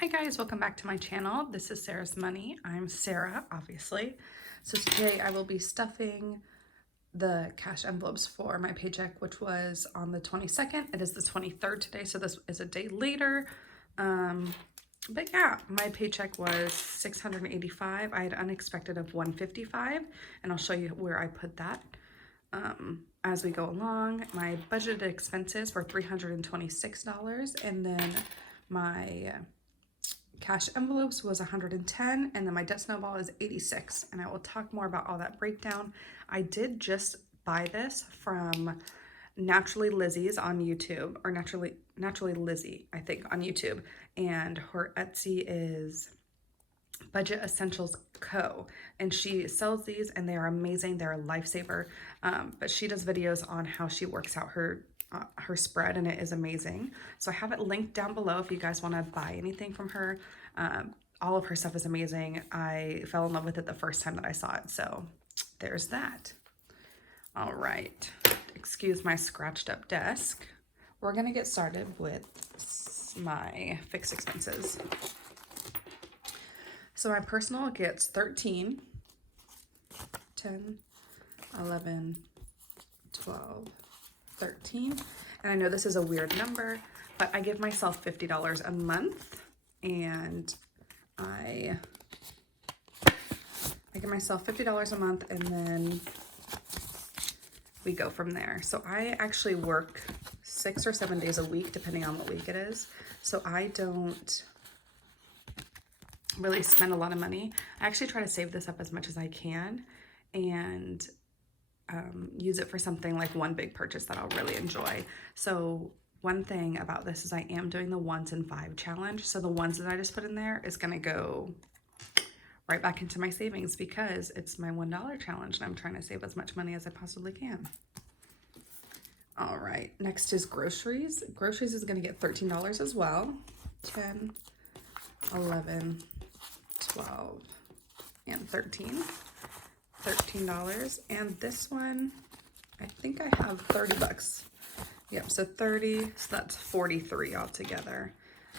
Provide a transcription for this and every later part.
Hi guys, welcome back to my channel. This is Sarah's Money. I'm Sarah, obviously. So today I will be stuffing the cash envelopes for my paycheck, which was on the 22nd. It is the 23rd today, so this is a day later. But yeah, my paycheck was $685. I had unexpected of $155, and I'll show you where I put that as we go along. My budgeted expenses were $326, and then my cash envelopes was 110, and then my debt snowball is 86, and I will talk more about all that breakdown. I did just buy this from Naturally Lizzie's on YouTube, or Naturally Lizzie, I think, on YouTube, and her Etsy is Budget Essentials Co. And she sells these and they are amazing. They're a lifesaver. But she does videos on how she works out her spread, and it is amazing. So I have it linked down below if you guys want to buy anything from her. All of her stuff is amazing. I fell in love with it the first time that I saw it. So there's that. All right. Excuse my scratched up desk. We're going to get started with my fixed expenses. So my personal gets 13, 10, 11, 12, 13. And I know this is a weird number, but I give myself $50 a month, and I give myself $50 a month, and then we go from there. So I actually work 6 or 7 days a week, depending on what week it is. So I don't really spend a lot of money. I actually try to save this up as much as I can and use it for something like one big purchase that I'll really enjoy. So one thing about this is I am doing the 1s and 5 challenge. So the ones that I just put in there is going to go right back into my savings because it's my $1 challenge and I'm trying to save as much money as I possibly can. All right, next is groceries. Groceries is going to get $13 as well. 10, 11, 12, and 13. $13. And this one, I think I have 30 bucks. Yep, so 30, so that's 43 altogether.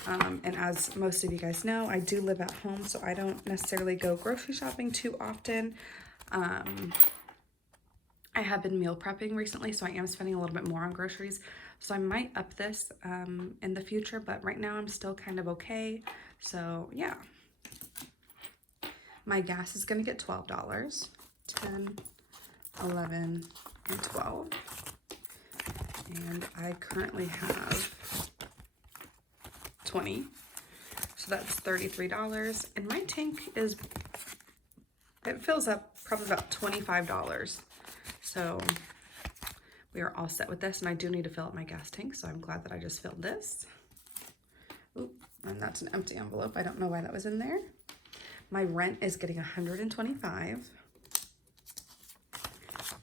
And as most of you guys know, I do live at home, so I don't necessarily go grocery shopping too often. I have been meal prepping recently, so I am spending a little bit more on groceries. So I might up this in the future, but right now I'm still kind of okay. So yeah. My gas is going to get $12. 10, 11, and 12. And I currently have 20. So that's $33. And my tank it fills up probably about $25. So we are all set with this, and I do need to fill up my gas tank, so I'm glad that I just filled this. Oop, and that's an empty envelope. I don't know why that was in there. My rent is getting $125.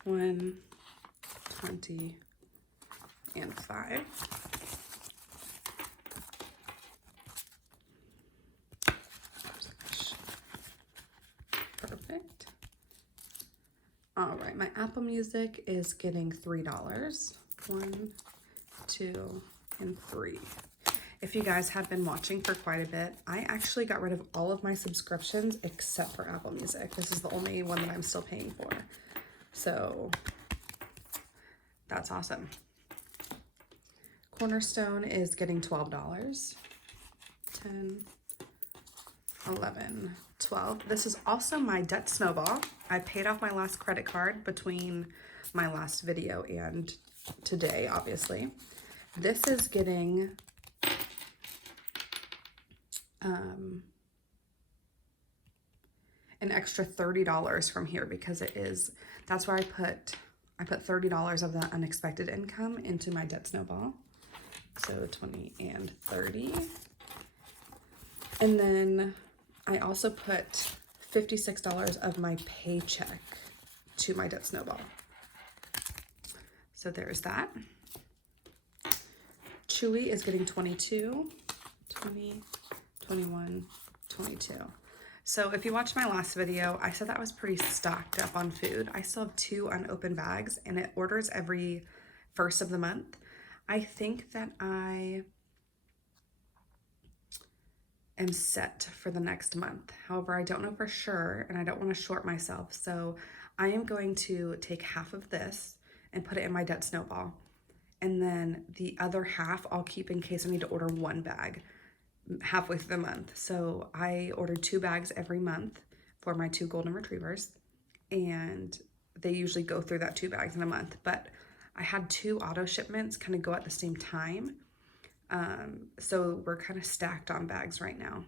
1, 20, and 5. Perfect. All right, my Apple Music is getting $3. 1, 2, and 3. If you guys have been watching for quite a bit, I actually got rid of all of my subscriptions except for Apple Music. This is the only one that I'm still paying for. So that's awesome. Cornerstone is getting $12. 10, 11, 12. This is also my debt snowball. I paid off my last credit card between my last video and today, obviously. This is getting an extra $30 from here because that's where I put $30 of the unexpected income into my debt snowball. So 20 and 30. And then I also put $56 of my paycheck to my debt snowball. So there's that. Chewy is getting 22, 20, 21, 22. So if you watched my last video, I said that I was pretty stocked up on food. I still have 2 unopened bags, and it orders every first of the month. I think that I am set for the next month. However, I don't know for sure and I don't want to short myself. So I am going to take half of this and put it in my debt snowball. And then the other half I'll keep in case I need to order one bag halfway through the month. So I ordered 2 bags every month for my 2 golden retrievers, and they usually go through that 2 bags in a month. But I had 2 auto shipments kind of go at the same time. So we're kind of stacked on bags right now.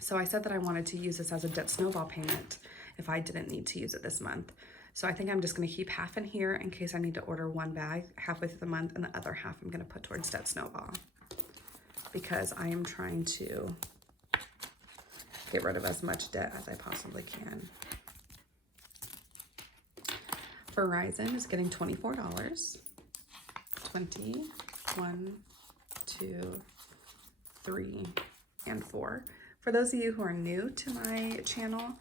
So I said that I wanted to use this as a debt snowball payment if I didn't need to use it this month. So I think I'm just going to keep half in here in case I need to order 1 bag halfway through the month, and the other half I'm going to put towards debt snowball because I am trying to get rid of as much debt as I possibly can. Verizon is getting $24. 20, 1, 2, 3, and 4. For those of you who are new to my channel,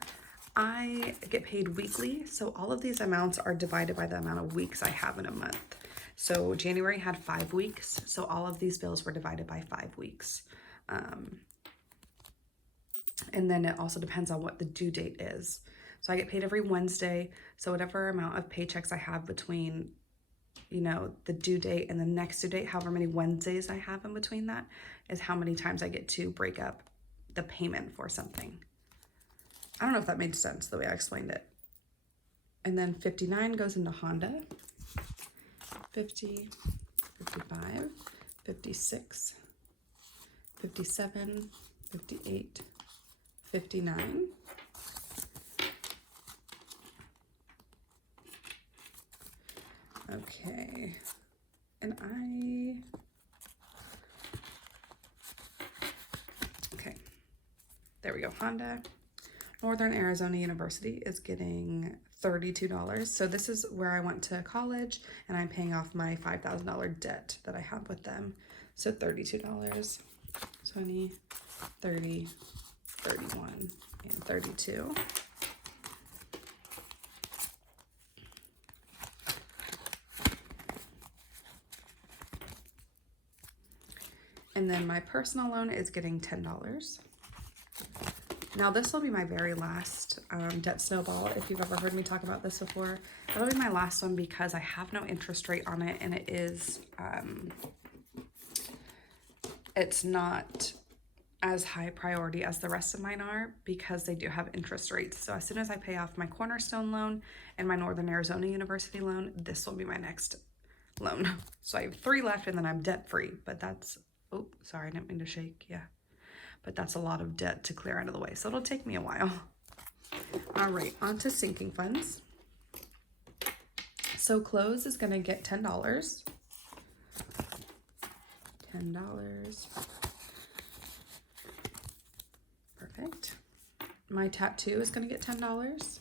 I get paid weekly, so all of these amounts are divided by the amount of weeks I have in a month. So January had 5 weeks, so all of these bills were divided by 5 weeks. And then it also depends on what the due date is. So I get paid every Wednesday, so whatever amount of paychecks I have between, you know, the due date and the next due date, however many Wednesdays I have in between that, is how many times I get to break up the payment for something. I don't know if that made sense the way I explained it. And then 59 goes into Honda. 50, 55, 56, 57, 58, 59. Okay, and okay, there we go. Honda. Northern Arizona University is getting $32. So this is where I went to college, and I'm paying off my $5,000 debt that I have with them. So $32, 20, 30, 31, and 32. And then my personal loan is getting $10. Now this will be my very last debt snowball. If you've ever heard me talk about this before, that'll be my last one because I have no interest rate on it, and it is, it's not as high priority as the rest of mine are because they do have interest rates. So as soon as I pay off my Cornerstone loan and my Northern Arizona University loan, this will be my next loan. So I have 3 left and then I'm debt free, but that's, oh, sorry, I didn't mean to shake, yeah. But that's a lot of debt to clear out of the way, so it'll take me a while. All right, on to sinking funds. So clothes is gonna get $10. $10. Perfect. My tattoo is gonna get $10.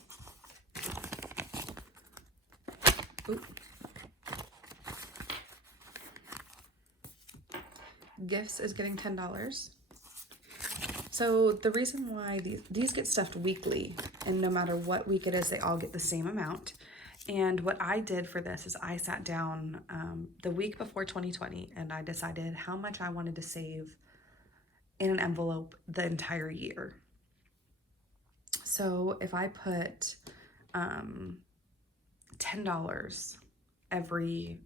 Oop. Gifts is getting $10. So the reason why these get stuffed weekly, and no matter what week it is, they all get the same amount. And what I did for this is I sat down the week before 2020 and I decided how much I wanted to save in an envelope the entire year. So if I put $10 every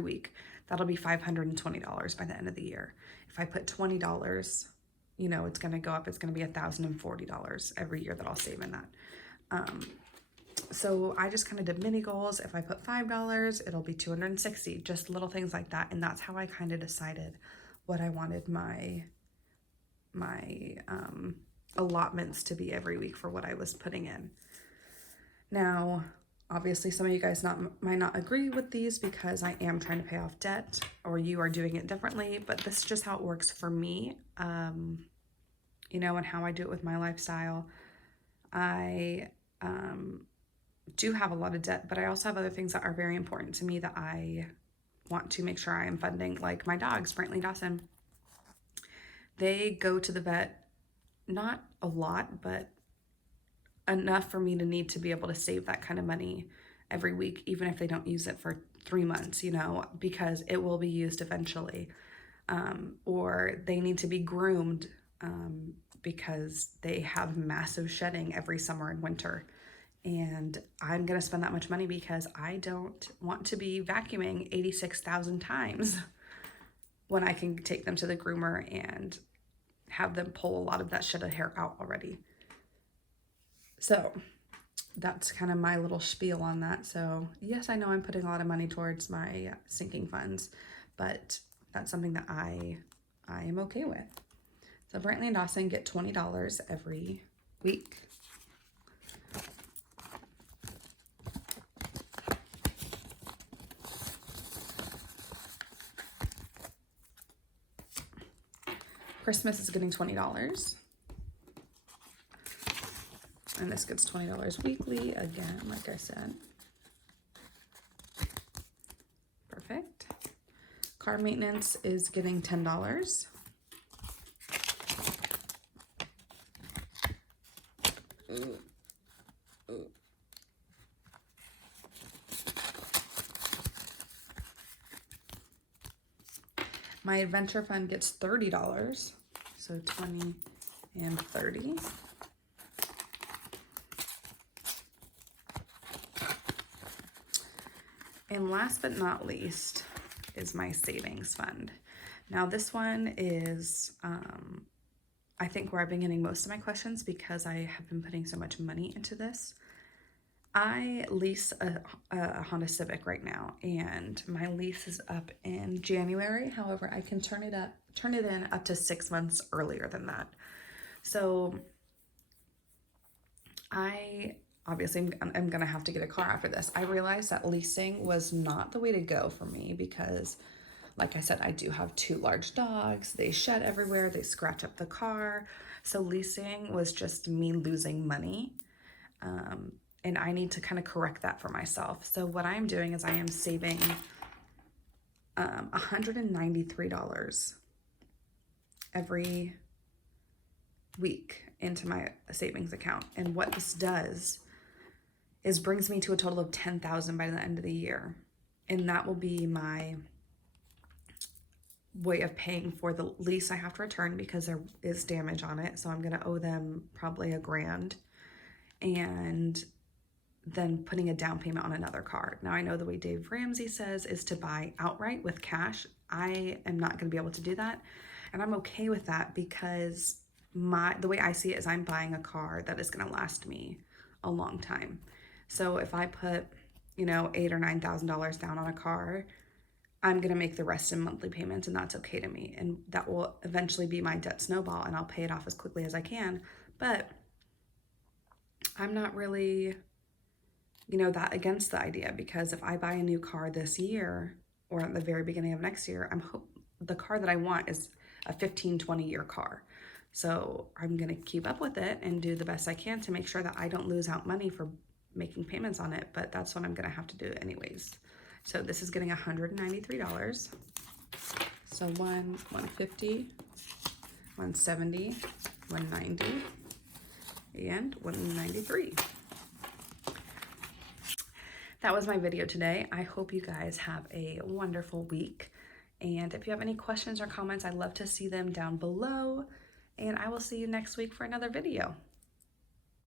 week, that'll be $520 by the end of the year. If I put $20, you know, it's going to go up. It's going to be $1,040 every year that I'll save in that. So I just kind of did mini goals. If I put $5, it'll be $260, just little things like that. And that's how I kind of decided what I wanted my allotments to be every week for what I was putting in. Now, obviously some of you guys might not agree with these because I am trying to pay off debt, or you are doing it differently, but this is just how it works for me, you know, and how I do it with my lifestyle. I do have a lot of debt, but I also have other things that are very important to me that I want to make sure I am funding, like my dogs, Brantley, Dawson. They go to the vet, not a lot, but enough for me to need to be able to save that kind of money every week, even if they don't use it for 3 months, you know, because it will be used eventually. or they need to be groomed because they have massive shedding every summer and winter. And I'm going to spend that much money because I don't want to be vacuuming 86,000 times when I can take them to the groomer and have them pull a lot of that shedded hair out already. So that's kind of my little spiel on that. So yes, I know I'm putting a lot of money towards my sinking funds, but that's something that I am okay with. So Brantley and Dawson get $20 every week. Christmas is getting $20. And this gets $20 weekly, again, like I said. Perfect. Car maintenance is getting $10. My adventure fund gets $30, so 20 and 30. And last but not least is my savings fund. Now this one is, I think, where I've been getting most of my questions because I have been putting so much money into this. I lease a Honda Civic right now, and my lease is up in January. However, I can turn it in up to 6 months earlier than that. So I obviously I'm gonna have to get a car after this. I realized that leasing was not the way to go for me because, like I said, I do have 2 large dogs. They shed everywhere. They scratch up the car. So leasing was just me losing money. And I need to kind of correct that for myself. So what I'm doing is I am saving $193 every week into my savings account. And what this does is brings me to a total of $10,000 by the end of the year. And that will be my way of paying for the lease I have to return because there is damage on it. So I'm going to owe them probably $1,000. And then putting a down payment on another car. Now I know the way Dave Ramsey says is to buy outright with cash. I am not going to be able to do that. And I'm okay with that because the way I see it is I'm buying a car that is going to last me a long time. So if I put, $8,000 or $9,000 down on a car, I'm going to make the rest in monthly payments, and that's okay to me. And that will eventually be my debt snowball, and I'll pay it off as quickly as I can. But I'm not really, that against the idea, because if I buy a new car this year or at the very beginning of next year, the car that I want is a 15-20 year car. So I'm going to keep up with it and do the best I can to make sure that I don't lose out money for making payments on it, but that's what I'm going to have to do anyways. So this is getting $193. So 150, 170, 190, and 193. That was my video today. I hope you guys have a wonderful week. And if you have any questions or comments, I'd love to see them down below. And I will see you next week for another video.